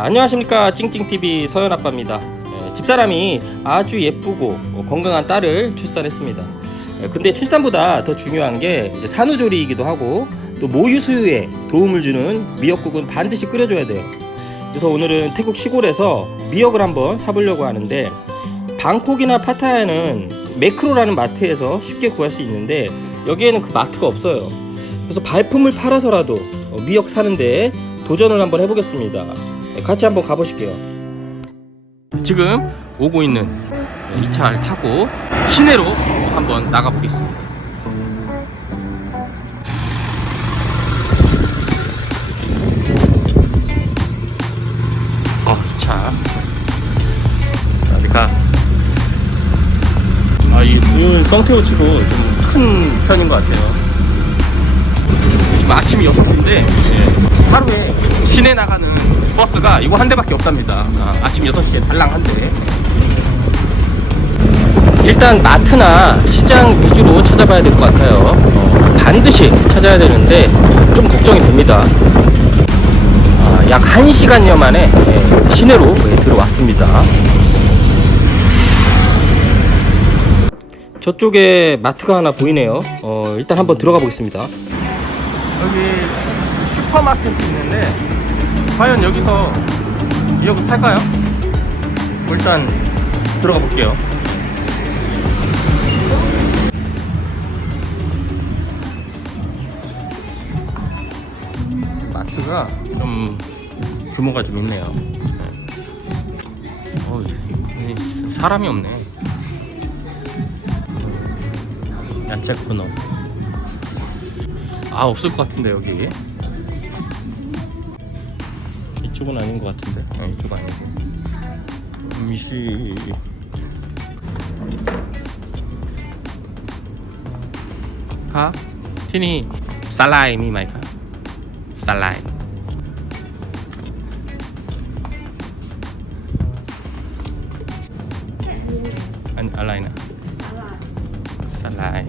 자, 안녕하십니까. 찡찡TV 서현아빠입니다. 예, 집사람이 아주 예쁘고 어, 건강한 딸을 출산했습니다. 예, 근데 출산보다 더 중요한 게 산후조리이기도 하고 또 모유 수유에 도움을 주는 미역국은 반드시 끓여줘야 돼요. 그래서 오늘은 태국 시골에서 미역을 한번 사보려고 하는데 방콕이나 파타야는 매크로라는 마트에서 쉽게 구할 수 있는데 여기에는 그 마트가 없어요. 그래서 발품을 팔아서라도 어, 미역 사는데 도전을 한번 해보겠습니다. 네, 같이 한번 가보실게요. 지금 오고 있는 이 차를 타고 시내로 한번 나가 보겠습니다. 어, 이 차. 그러니까 아, 이 이 성태호 치고 좀 큰 편인 것 같아요. 지금 아침 6시인데 하루에 시내 나가는 버스가 이거 한 대밖에 없답니다. 아, 아침 6시에 달랑 한 대. 일단 마트나 시장 위주로 찾아봐야 될 것 같아요. 어, 반드시 찾아야 되는데 좀 걱정이 됩니다. 아, 약 1시간여 만에 예, 시내로 예, 들어왔습니다. 저쪽에 마트가 하나 보이네요. 어, 일단 한번 들어가 보겠습니다. 여기 슈퍼마켓이 있는데 과연 여기서 미역을 팔까요? 뭐 일단 들어가 볼게요. 마트가 좀 규모가 좀 있네요. 네. 사람이 없네. 야채 코너. 아 없을 것 같은데 여기. 이쪽은 아닌 것 같은데. 어, 이쪽 아니고. 미시. 하? 티니 살라이 미 마이카? 살라이. 아니 알라이나. 살라이.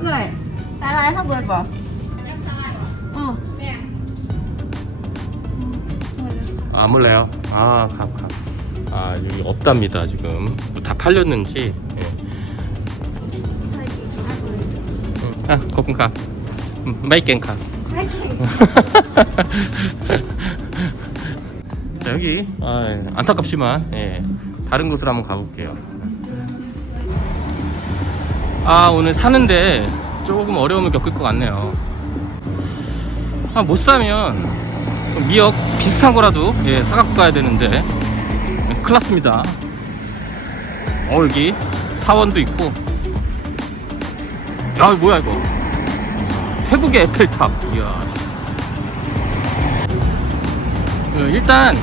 เอื่อยตายลายถ้าเบิดบ่ 안 몰라요. 아, 갑, 갑. 아, 여기 없답니다, 지금. 뭐 다 팔렸는지. 아, 거품 갑. 음, 마이켄 갑. 자, 여기. 아, 예. 안타깝지만, 예. 다른 곳으로 한번 가볼게요. 아, 오늘 사는데 조금 어려움을 겪을 것 같네요. 아, 못 사면 미역 비슷한 거라도 예, 사갖고 가야 되는데 예, 큰일 났습니다. 어, 여기 사원도 있고. 야, 뭐야, 이거. 태국의 에펠탑. 이야. 씨. 그 일단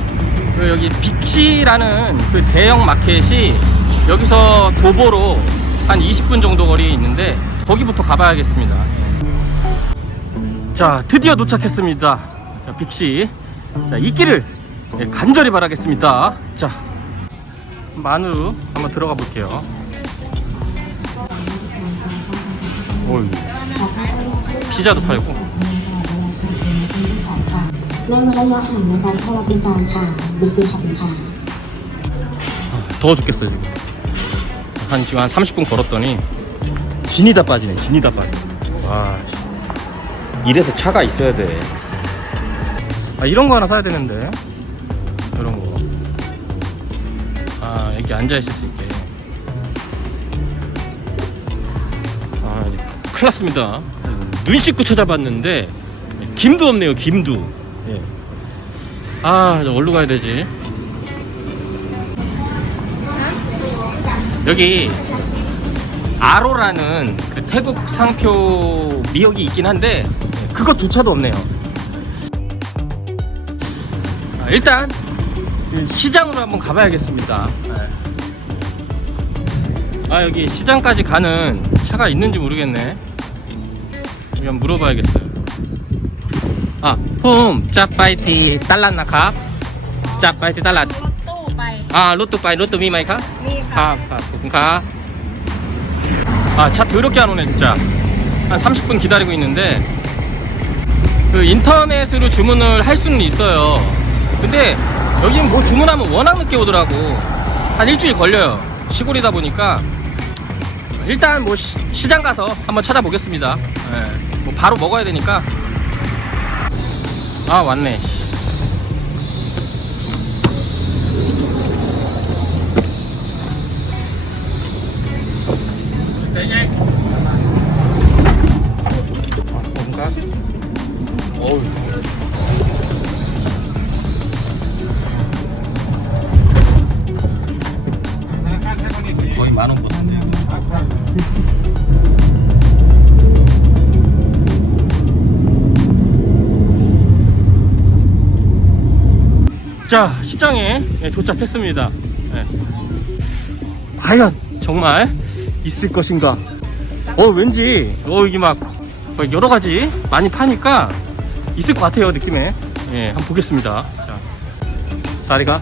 그 여기 빅시라는 그 대형 마켓이 여기서 도보로 한 20분 정도 거리에 있는데 거기부터 가봐야겠습니다. 자, 드디어 도착했습니다. 자, 빅시. 자, 이 길을 예, 간절히 바라겠습니다. 자, 만으로 한번 들어가 볼게요. 오, 피자도 팔고. ในระยะห่างในการเข้ารับบริการค่ะดูสิค่ะคุณค่ะ 더워 죽겠어요 지금 한 지금 한 30분 걸었더니 진이 다 빠지네 진이 다 빠져 와 씨. 이래서 차가 있어야 돼 아, 이런 거 하나 사야 되는데. 이런 거아 여기 앉아 있을 수 있게. 아 큰일 났습니다. 눈 씻고 찾아봤는데 김도 없네요 김도 예. 아 어디로 가야 되지? 여기 아로라는 그 태국 상표 미역이 있긴 한데 그것조차도 없네요. 아, 일단 그 시장으로 한번 가봐야겠습니다. 네. 아 여기 시장까지 가는 차가 있는지 모르겠네. 여기 한번 물어봐야겠어요. 아, 홈 짜파이티 달란나카? 짜파이티 달란. รถตู้ไป 아, 로또 빠이 로또 미마이카? นี่ค่ะ 가, 가, 가. 아, 차 더럽게 안 오네, 진짜. 한 30분 기다리고 있는데, 그 인터넷으로 주문을 할 수는 있어요. 근데 여기는 뭐 주문하면 워낙 늦게 오더라고. 한 일주일 걸려요. 시골이다 보니까 일단 뭐 시, 장 가서 한번 찾아보겠습니다. 예, 뭐 바로 먹어야 되니까. 아 왔네. 만원 버스인데요. 자, 시장에 네, 도착했습니다. 네. 과연 정말 있을 것인가? 어, 왠지 어 여기 막, 막 여러 가지 많이 파니까 있을 것 같아요 느낌에. 예, 한번 보겠습니다. 자, 자리가.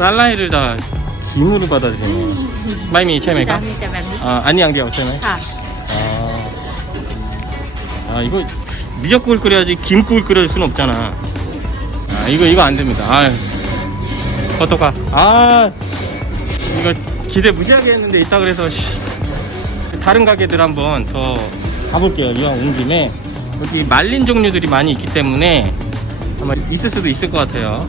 쌀라이를 다 김으로 받아들이네. 마이미, ที่ 체메가? ร้านมีแต่แบบนี้ 아, 아니, 양디하고 체메? ค่ะ 아, 아, 이거 미역국을 끓여야지 김국을 끓여줄 수는 없잖아. 아, 이거, 이거 안 됩니다. 아, 어떡하. 아, 이거 기대 무지하게 했는데 있다 그래서, 씨. 다른 가게들 한번 더 가볼게요. 이왕 온 김에. 여기 말린 종류들이 많이 있기 때문에 아마 있을 수도 있을 것 같아요.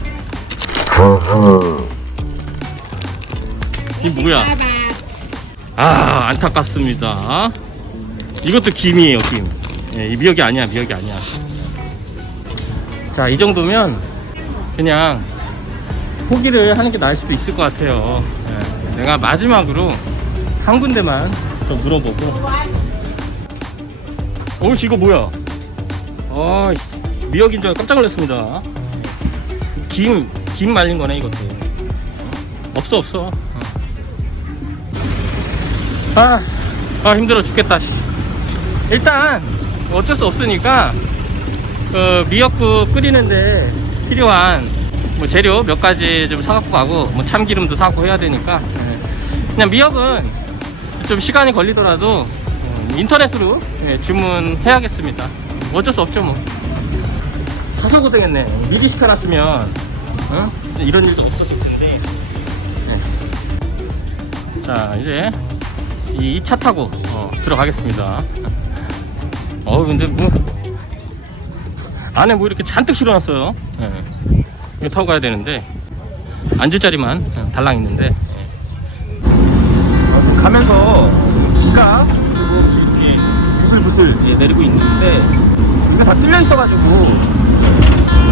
이 뭐야? 아 안타깝습니다. 이것도 김이에요 김. 예, 이 미역이 아니야 미역이 아니야. 자 이 정도면 그냥 포기를 하는 게 나을 수도 있을 것 같아요. 예, 내가 마지막으로 한 군데만 더 물어보고. 어씨 이거 뭐야? 아 미역인 줄 깜짝 놀랐습니다. 김 김 말린 거네 이것도 없어 없어 어. 아, 아 힘들어 죽겠다. 씨. 일단 어쩔 수 없으니까 그 미역국 끓이는데 필요한 뭐 재료 몇 가지 좀 사갖고 가고 뭐 참기름도 사고 해야 되니까 예. 그냥 미역은 좀 시간이 걸리더라도 어, 인터넷으로 예, 주문해야겠습니다. 어쩔 수 없죠 뭐. 사서 고생했네. 미리 시켜놨으면 어? 이런 일도 없었을 텐데. 예. 자 이제 이차 타고 어, 들어가겠습니다. 어 근데 뭐 안에 뭐 이렇게 잔뜩 실어놨어요. 예. 이거 타고 가야 되는데 앉을 자리만 예, 달랑 있는데 어, 좀 가면서 비가 부슬부슬 예, 내리고 있는데 이거 다 뚫려 있어가지고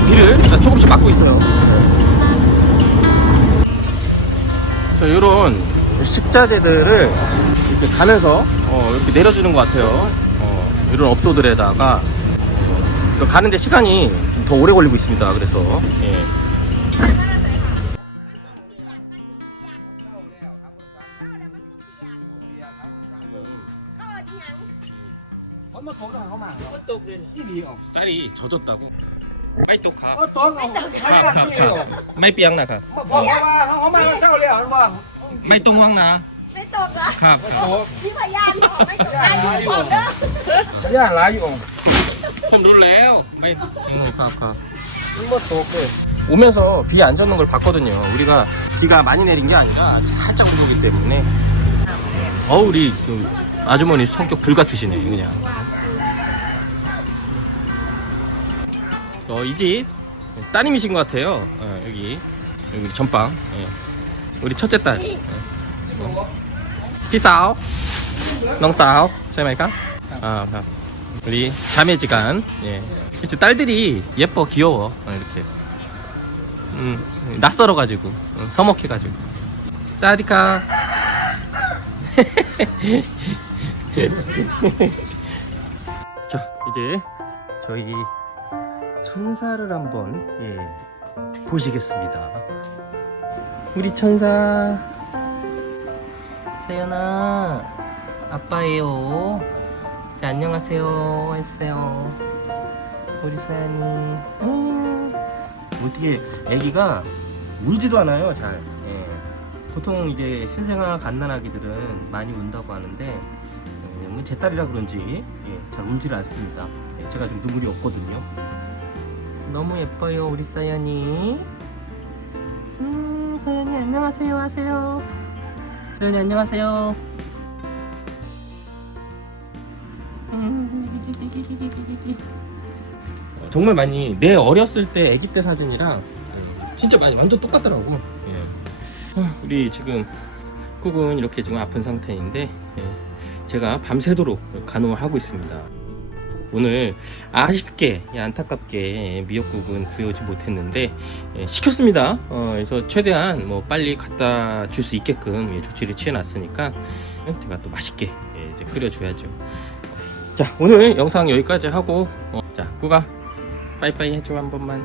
비를 조금씩 막고 있어요. 자 이런 식자재들을 이렇게 가면서 어, 이렇게 내려주는 것 같아요. 어, 이런 업소들에다가. 가는데 시간이 좀 더 오래 걸리고 있습니다. 그래서 예. 쌀이 젖었다고? แล้วเขามาเหรอ ตกเลย ที่ดีออก 쌀이 젖었다고? 마이 또가 ก็ตกเอาใครกันที่ออก 마이 삐약나가 เพราะว่าเขามาเศร้าแล้วมันว่า 마이 똥왕나 ไม่ตกเหรอ 갑 พี่พยานบอกไม่ตกได้อยู่ก่อนเด้อ ย่าหลายอยู่ 좀 놀래요 마이 갑갑 มันบ่ตกเลย 오면서 비 안 젖는 걸 봤거든요 우리가 비가 많이 내린 게 아니라 살짝 온 거기 때문에 어 우리 그 아주머니 성격 불같으시네 그냥 어, 이 집. 따님이신 것 같아요. 어, 여기. 여기 전방 예. 우리 첫째 딸. 예. 어. 피사오. 넝사오. 세마이가 아, 아. 우리 자매지간. 예. 이제 딸들이 예뻐 귀여워. 어, 이렇게. 음, 낯설어 가지고. 어, 서먹해 가지고. 사디카. 자 이제 저희 천사를 한번 예, 보시겠습니다. 우리 천사. 세연아 아빠예요. 자 안녕하세요. 했어요. 우리 서연이. 음. 어떻게 아기가 울지도 않아요 잘. 예. 보통 이제 신생아 갓난아기들은 많이 운다고 하는데 예, 뭐제 딸이라 그런지 예, 잘 울지를 않습니다. 예, 제가 좀 눈물이 없거든요 너무 예뻐요 우리 서연이 음 서연이 안녕하세요 하세요 서연이 안녕하세요 음, 어, 정말 많이 내 어렸을 때 아기 때 사진이랑 진짜 많이 완전 똑같더라고. 예. 어, 우리 지금 쿡은 이렇게 지금 아픈 상태인데 예. 제가 밤새도록 간호를 하고 있습니다. 오늘 아쉽게 예, 안타깝게 미역국은 구해오지 못했는데 예, 시켰습니다. 어, 그래서 최대한 뭐 빨리 갖다 줄 수 있게끔 예, 조치를 취해놨으니까 예, 제가 또 맛있게 예, 이제 끓여줘야죠. 자 오늘 영상 여기까지 하고 어, 자 꾸가 빠이빠이 해줘 한 번만.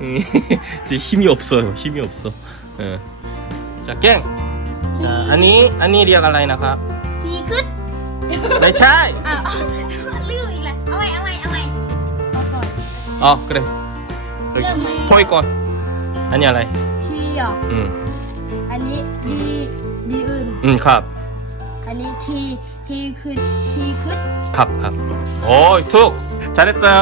음, 지금 힘이 없어요. 힘이 없어. 예. 자, 깽. 자, 아니, 아니 리아 갈라이나 가. ทีขึ้ น 내 차이. อ้าวลืมอีกแล้วเอาไว้เอาไว้เอาไว้เอาก่อน 어, 그래. 여기 포이 건. 아니 알아이. ทีอ่ะ 응, อันนี้ดีดีอื่น 응, 갑, อันนี้ทีทีขึ้นทีขึ้น 갑, 갑. 오, 툭. 잘했어요.